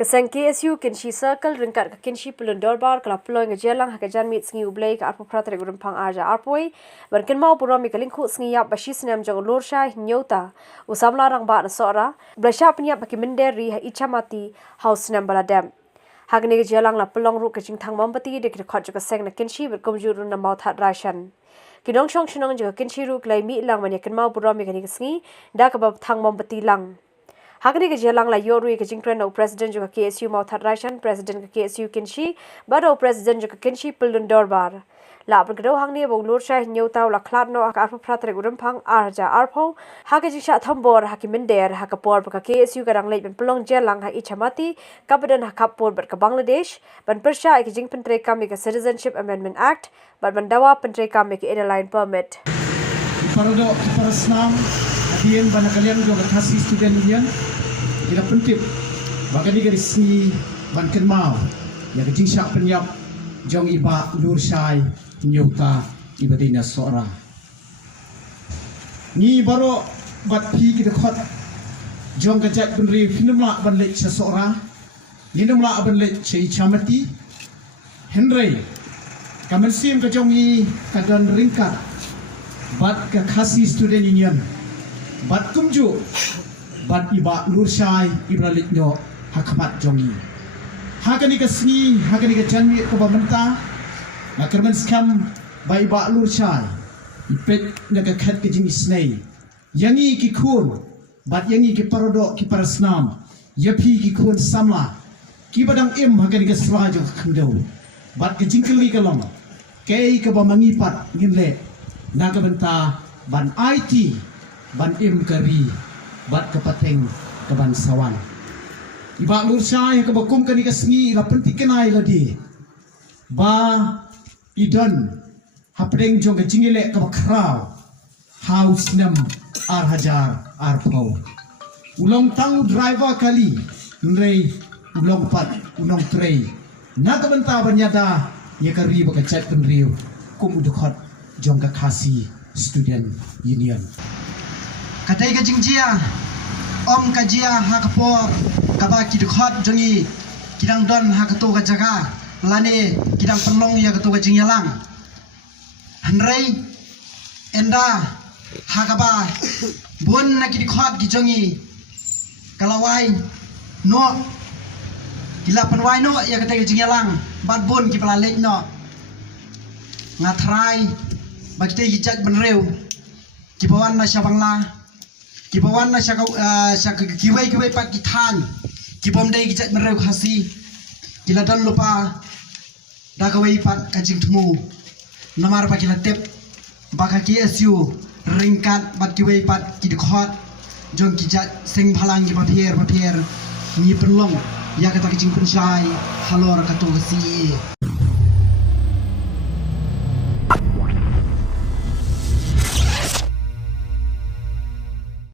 Seng KSU Kynshi Circle ryngkat Kynshi Pyllun Dorbar kala ploy jingialang janmiet Sngi U Blei ka Pateng Rymphang arja arpoi ban kynmaw burom ka lyngkhuh mynder snem jong Lurshai Hynniewta samla rangbah Sohra blasha pyniap mynder Ichamati house snem baladep hagni jingialang la pylong ru ka jingthang mombati dkhot seng Kynshi berkomjur Mawthadraishan kinong shong shnong Kynshi ru klai mi lang manya kynmaw burom ka sngi da ka thang mombati lang Hagni jingialang la yorui ke jingthang president juga KSU Mawthadraishan president ke KSU Kynshi bado president juga Kynshi Pyllun Dorbar la berkedau hangni bong Lurshai Hynniewta la kladno ka Pateng Rymphang arja arpo hage jisha thambor haki mynder hakapor ka KSU kadang lei ben pelong jingialang Ichamati kabadan hakapor ber ka Bangladesh ban persha ke jing pentre kami ke Citizenship Amendment Act ban dawa pentre kami ke airline permit Parodo para snem Adian bana kalian juga kasih student union ila pentip bagani dari Sngi ban kynmaw ya ke jingshak pyniap jong iba Lurshai Hynniewta ibadina Sohra ni baro bat pi ki dkhot jong kajat benri finamla ban le Sohra ninamla ban le Ichamati Henry kamelsim ka jong i kadon ryngkat bat ka kasih student union bat kumju bat iba Lurshai ibralikno hakamat jongi hagani ka Sngi hagani ka janmiet ko Bynta na kermen skam bai ba Lurshai ipet na ka khat ke jing snei yangi ki khun bat yangi ki parodo ki parasnam yapi ki khun samla ki badang im hagani ka slajo khando bat ke jingkeli kalom kei ka ba mangipat ngimle na ka Bynta ban Aiti ban im kari bat ke Pateng ke ban sawan iba Lurshai ke bakum kani ke Sngi la pentik kenai ladi ba idon hapdeng jong ke jingile ke bakrau house nem ar hajar ar pau ulong tang driver kali nrei ulong pat ulong trei na ke Bynta banyada ye kari ba ke chat penriu kum dkhot jong ke kasih student union Katai ka jingjia om ka jia hakapor kaba ki dkhot jongi kidang don hakato ka jaga lane kidang pynlong ya kato ka jingialang hanrei enda hakaba bon na ki dkhot ki jongi kalawai no kila panwai no ya kata ka jingialang bat bon ki palalek no ngathrai bakte ki chat benreu ki bawan na syabangla Kibawan na siya kiway pat kitan kibom day gijat merew khasi kiladon lupa dakaway pat kajing tumu namar pa kiladep baka KSU ryngkat bat kiway pat dkhot jong kijat seng phalang ki papier ni pynlong ya kata kajing punshai halor kato kasi